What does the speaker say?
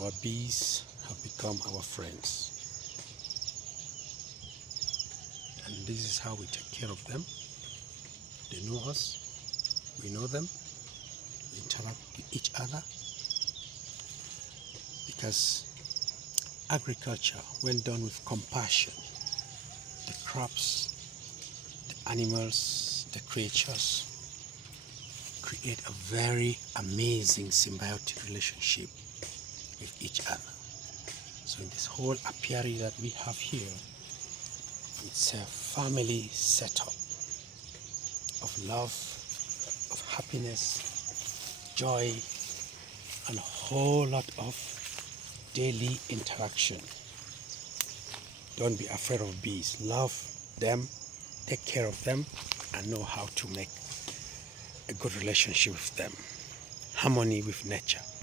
Our bees have become our friends. And this is how we take care of them. They know us, we know them, we interact with each other. Because agriculture, when done with compassion, the crops, the animals, the creatures create a very amazing symbiotic relationship with each other. So in this whole apiary that we have here, it's a family setup of love, of happiness, joy, and a whole lot of daily interaction. Don't be afraid of bees. Love them, take care of them, and know how to make a good relationship with them. Harmony with nature.